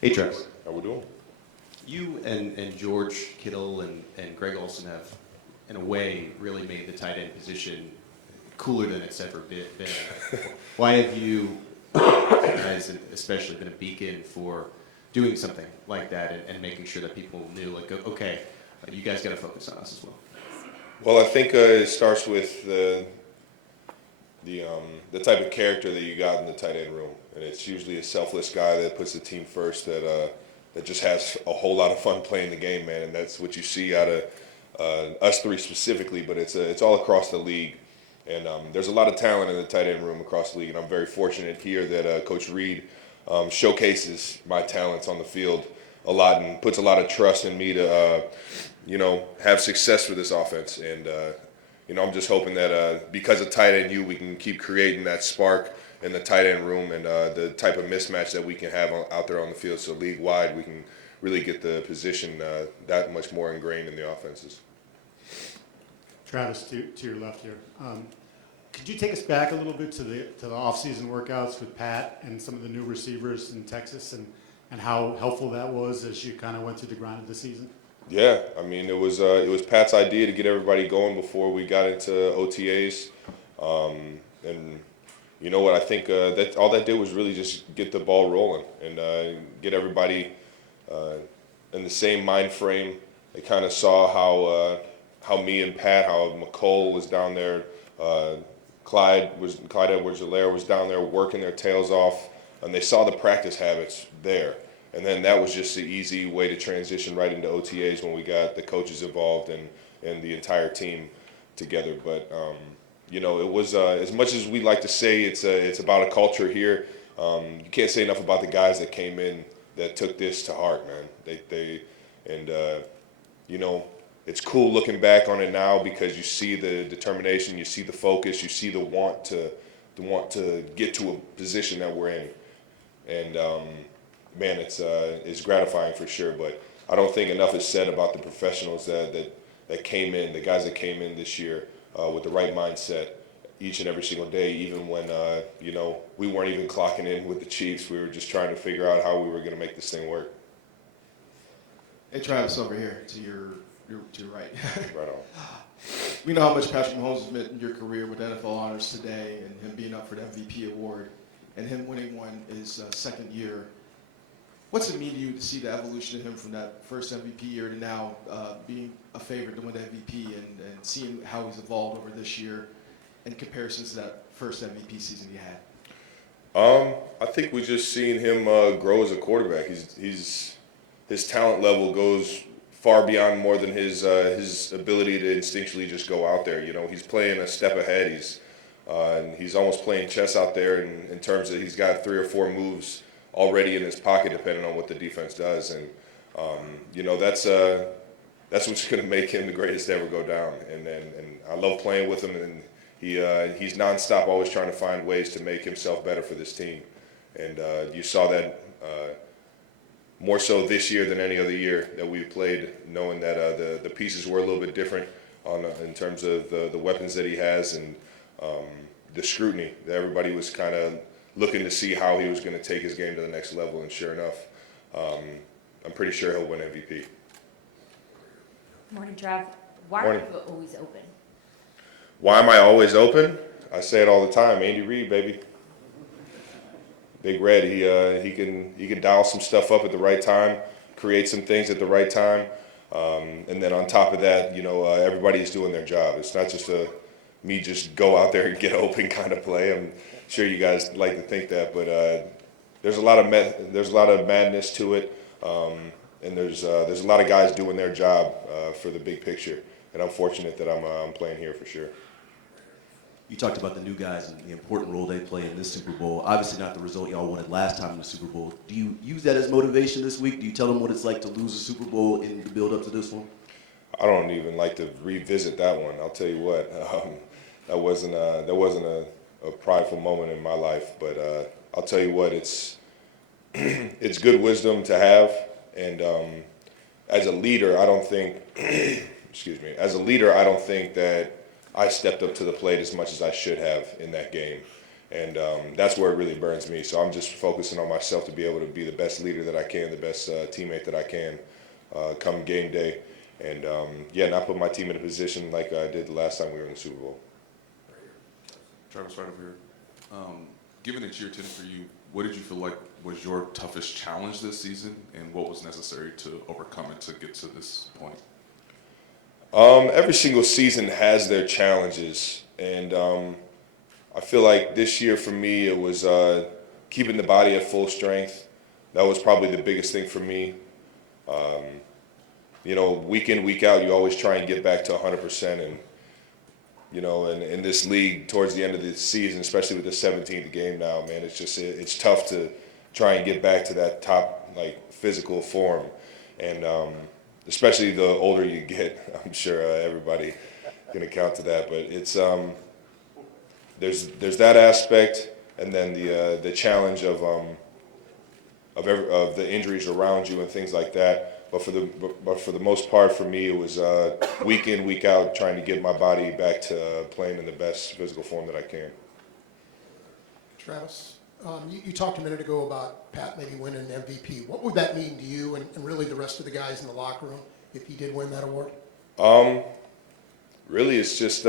Hey, Travis. How we doing? You and George Kittle and Greg Olsen have, in a way, really made the tight end position cooler than it's ever been. Why have you guys especially been a beacon for doing something like that and making sure that people knew, like, okay, you guys got to focus on us as well? Well, I think it starts with the type of character that you got in the tight end room, and it's usually a selfless guy that puts the team first, that just has a whole lot of fun playing the game, man. And that's what you see out of us three specifically, but it's all across the league. And there's a lot of talent in the tight end room across the league, and I'm very fortunate here that Coach Reid showcases my talents on the field a lot and puts a lot of trust in me to, have success for this offense. And I'm just hoping that because of tight end we can keep creating that spark in the tight end room and the type of mismatch that we can have out there on the field. So league wide, we can really get the position that much more ingrained in the offenses. Travis, to your left here. Could you take us back a little bit to the off-season workouts with Pat and some of the new receivers in Texas and how helpful that was as you kind of went through the grind of the season? Yeah, I mean it was Pat's idea to get everybody going before we got into OTAs, and you know what, I think that all that did was really just get the ball rolling and get everybody in the same mind frame. They kind of saw how me and Pat, how McCole was down there, Clyde Edwards-Helaire was down there working their tails off, and they saw the practice habits there. And then that was just the easy way to transition right into OTAs when we got the coaches involved and the entire team together. But it was as much as we like to say it's about a culture here. You can't say enough about the guys that came in that took this to heart, man. It's cool looking back on it now because you see the determination, you see the focus, you see the want to get to a position that we're in, and man, it's gratifying for sure. But I don't think enough is said about the professionals that came in, the guys that came in this year with the right mindset each and every single day, even when we weren't even clocking in with the Chiefs. We were just trying to figure out how we were going to make this thing work. Hey, Travis, over here to your right. Right on. We know how much Patrick Mahomes has meant in your career with NFL honors today and him being up for the MVP award and him winning one his second year. What's it mean to you to see the evolution of him from that first MVP year to now being a favorite to win the MVP and seeing how he's evolved over this year in comparison to that first MVP season he had? I think we just seen him grow as a quarterback. His talent level goes far beyond more than his ability to instinctually just go out there. He's playing a step ahead. He's almost playing chess out there in terms of he's got 3 or 4 moves already in his pocket, depending on what the defense does. And that's what's going to make him the greatest to ever go down. And I love playing with him, and he's nonstop, always trying to find ways to make himself better for this team. And you saw that more so this year than any other year that we've played, knowing that the pieces were a little bit different in terms of the weapons that he has and the scrutiny that everybody was kind of looking to see how he was going to take his game to the next level. And sure enough, I'm pretty sure he'll win MVP. Morning, Trav. Why Morning. are you always open? Why am I always open? I say it all the time. Andy Reid, baby. Big Red. He can dial some stuff up at the right time, create some things at the right time, and then on top of that, everybody's doing their job. It's not just me just go out there and get open kind of play. I'm sure you guys like to think that, but there's a lot of madness to it, and there's a lot of guys doing their job for the big picture, and I'm fortunate that I'm playing here for sure. You talked about the new guys and the important role they play in this Super Bowl. Obviously not the result y'all wanted last time in the Super Bowl. Do you use that as motivation this week? Do you tell them what it's like to lose a Super Bowl in the build up to this one? I don't even like to revisit that one. I'll tell you what, that wasn't a prideful moment in my life. But I'll tell you what, it's good wisdom to have. And as a leader, I don't think, As a leader, I don't think that I stepped up to the plate as much as I should have in that game. And that's where it really burns me. So I'm just focusing on myself to be able to be the best leader that I can, the best teammate that I can come game day. And, not put my team in a position like I did the last time we were in the Super Bowl. Travis, right over here. Given that year 10 for you, what did you feel like was your toughest challenge this season, and what was necessary to overcome it to get to this point? Every single season has their challenges, and I feel like this year for me it was keeping the body at full strength. That was probably the biggest thing for me. Week in, week out, you always try and get back to 100%, and in this league, towards the end of the season, especially with the 17th game now, man, it's tough to try and get back to that top, physical form. And especially the older you get, I'm sure everybody can account to that. But it's there's that aspect, and then the challenge of the injuries around you and things like that. But for the most part, for me, it was week in, week out, trying to get my body back to playing in the best physical form that I can. Travis, you talked a minute ago about Pat maybe winning an MVP. What would that mean to you and really the rest of the guys in the locker room if he did win that award? Really, it's just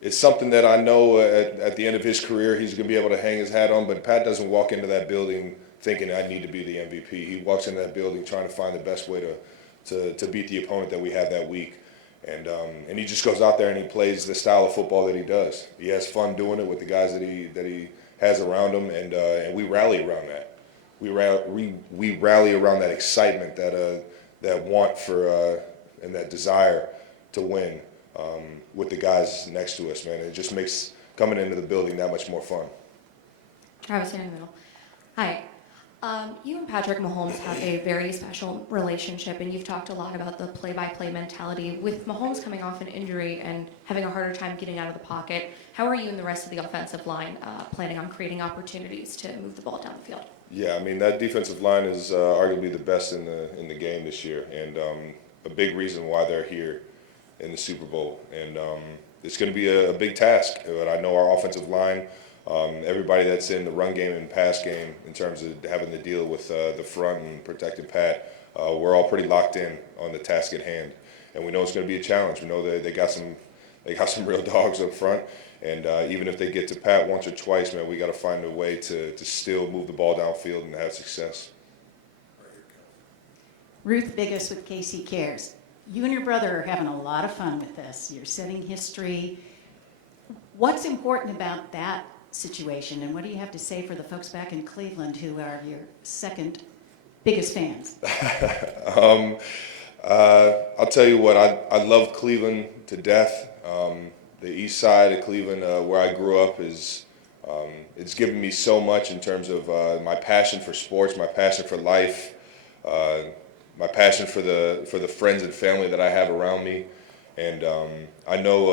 it's something that I know at the end of his career he's going to be able to hang his hat on. But Pat doesn't walk into that building thinking I need to be the MVP. He walks into that building trying to find the best way to beat the opponent that we have that week. And he just goes out there and he plays the style of football that he does. He has fun doing it with the guys that he has around him, and we rally around that. We rally around that excitement, that want for and that desire to win with the guys next to us, man. It just makes coming into the building that much more fun. Travis, in the middle. Hi. You and Patrick Mahomes have a very special relationship, and you've talked a lot about the play-by-play mentality. With Mahomes coming off an injury and having a harder time getting out of the pocket, how are you and the rest of the offensive line planning on creating opportunities to move the ball down the field? Yeah, I mean, that defensive line is arguably the best in the game this year, and a big reason why they're here in the Super Bowl. And it's going to be a big task. But I know our offensive line, everybody that's in the run game and pass game in terms of having to deal with the front and protecting Pat, we're all pretty locked in on the task at hand, and we know it's going to be a challenge. We know that they got some real dogs up front, and even if they get to Pat once or twice, man, we got to find a way to still move the ball downfield and have success. Ruth Biggis with KC Cares. You and your brother are having a lot of fun with this. You're setting history. What's important about that situation, and what do you have to say for the folks back in Cleveland who are your second biggest fans? I'll tell you what, I love Cleveland to death. The east side of Cleveland, where I grew up, it's given me so much in terms of my passion for sports, my passion for life, my passion for the friends and family that I have around me. And I know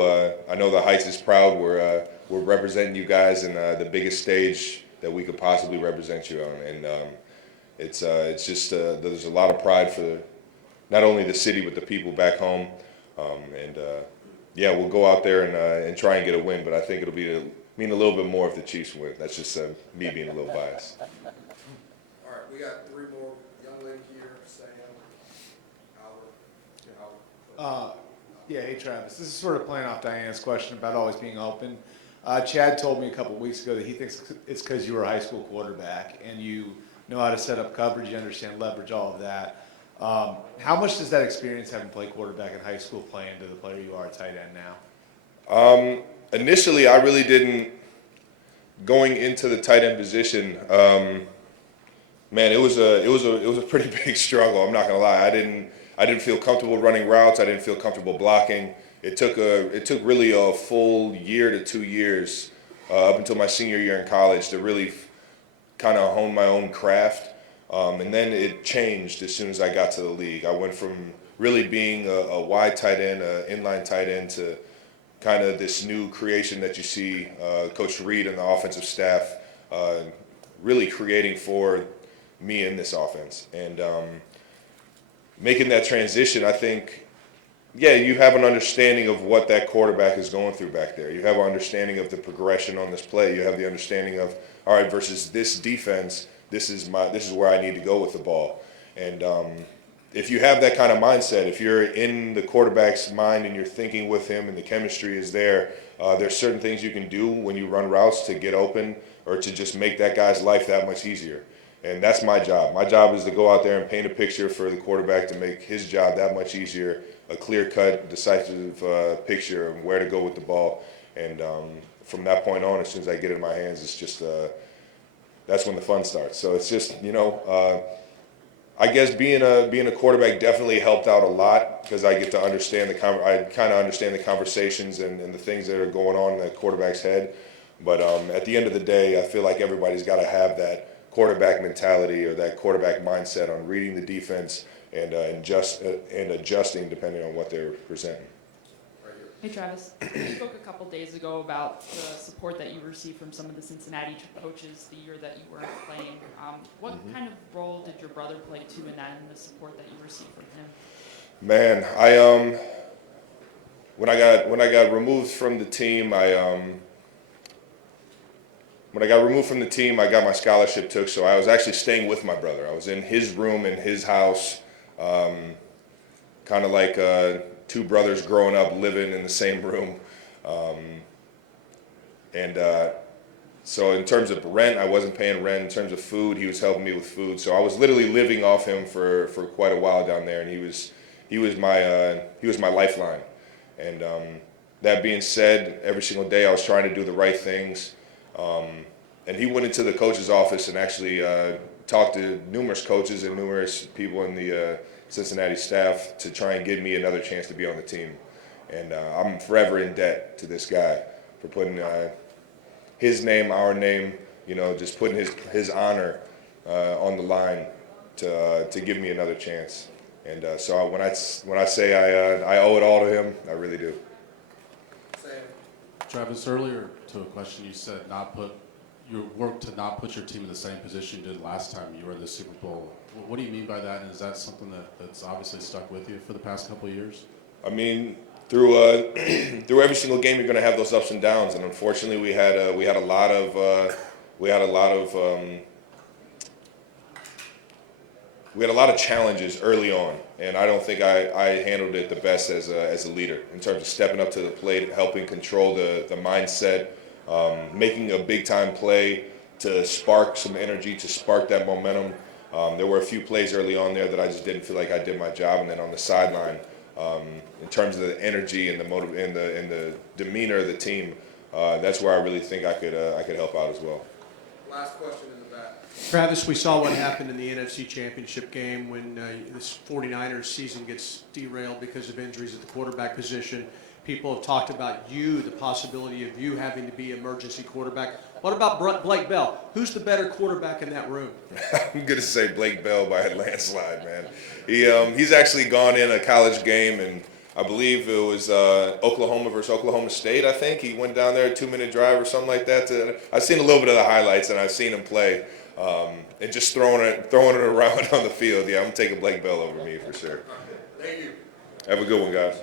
the Heights is proud. We're representing you guys in the biggest stage that we could possibly represent you on, and it's just there's a lot of pride for not only the city but the people back home. We'll go out there and try and get a win, but I think it'll mean a little bit more if the Chiefs win. That's just me being a little biased. All right, we got three more. Young lady here, Sam, Albert. Hey Travis, this is sort of playing off Diana's question about always being open. Chad told me a couple weeks ago that he thinks it's because you were a high school quarterback and you know how to set up coverage, you understand leverage, all of that. How much does that experience having played quarterback in high school play into the player you are at tight end now? Initially, I really didn't. Going into the tight end position, man, it was a pretty big struggle. I'm not gonna lie. I didn't feel comfortable running routes. I didn't feel comfortable blocking. It took really a full year to 2 years up until my senior year in college to really kind of hone my own craft. And then it changed as soon as I got to the league. I went from really being a wide tight end, an inline tight end, to kind of this new creation that you see Coach Reid and the offensive staff really creating for me in this offense. And making that transition, I think yeah, you have an understanding of what that quarterback is going through back there. You have an understanding of the progression on this play. You have the understanding of, all right, versus this defense, this is where I need to go with the ball. And if you have that kind of mindset, if you're in the quarterback's mind and you're thinking with him and the chemistry is there, there's certain things you can do when you run routes to get open or to just make that guy's life that much easier. And that's my job. My job is to go out there and paint a picture for the quarterback to make his job that much easier, a clear-cut, decisive picture of where to go with the ball. And from that point on, as soon as I get it in my hands, it's just that's when the fun starts. So it's just, I guess being a quarterback definitely helped out a lot because I get to understand I kind of understand the conversations and the things that are going on in that quarterback's head. But at the end of the day, I feel like everybody's got to have that quarterback mentality or that quarterback mindset on reading the defense and adjusting depending on what they're presenting. Hey Travis, you spoke a couple days ago about the support that you received from some of the Cincinnati coaches the year that you weren't playing. What kind of role did your brother play too in that, and the support that you received from him? Man, I when I got removed from the team, when I got removed from the team, I got my scholarship took, so I was actually staying with my brother. I was in his room in his house, kind of like two brothers growing up living in the same room. So in terms of rent, I wasn't paying rent. In terms of food, he was helping me with food. So I was literally living off him for quite a while down there, and he was my lifeline. And that being said, every single day I was trying to do the right things. And he went into the coach's office and actually talked to numerous coaches and numerous people in the Cincinnati staff to try and give me another chance to be on the team. And I'm forever in debt to this guy for putting his name, our name, just putting his honor on the line to give me another chance. And so when I say I owe it all to him, I really do. Travis, earlier to a question you said you worked to not put your team in the same position you did last time you were in the Super Bowl. What do you mean by that, and is that something that's obviously stuck with you for the past couple of years? I mean, through every single game, you're going to have those ups and downs, and unfortunately, we had a lot of challenges early on, and I don't think I handled it the best as a leader in terms of stepping up to the plate, helping control the mindset, making a big time play to spark some energy, to spark that momentum. There were a few plays early on there that I just didn't feel like I did my job, and then on the sideline, in terms of the energy and the demeanor of the team, that's where I really think I could help out as well. Last question in the back. Travis, we saw what happened in the NFC Championship game when this 49ers season gets derailed because of injuries at the quarterback position. People have talked about the possibility of you having to be emergency quarterback. What about Blake Bell? Who's the better quarterback in that room? I'm going to say Blake Bell by a landslide, man. He's actually gone in a college game, and I believe it was Oklahoma versus Oklahoma State, I think. He went down there, a 2-minute drive or something like that. I've seen a little bit of the highlights, and I've seen him play. And just throwing it around on the field. Yeah, I'm taking Blake Bell over me for sure. Thank you. Have a good one, guys.